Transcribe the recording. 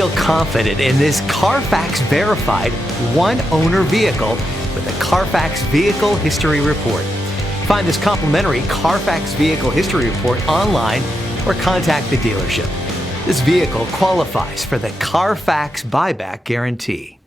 Feel confident in this Carfax verified one-owner vehicle with a Carfax Vehicle History Report. Find this complimentary Carfax Vehicle History Report online or contact the dealership. This vehicle qualifies for the Carfax Buyback Guarantee.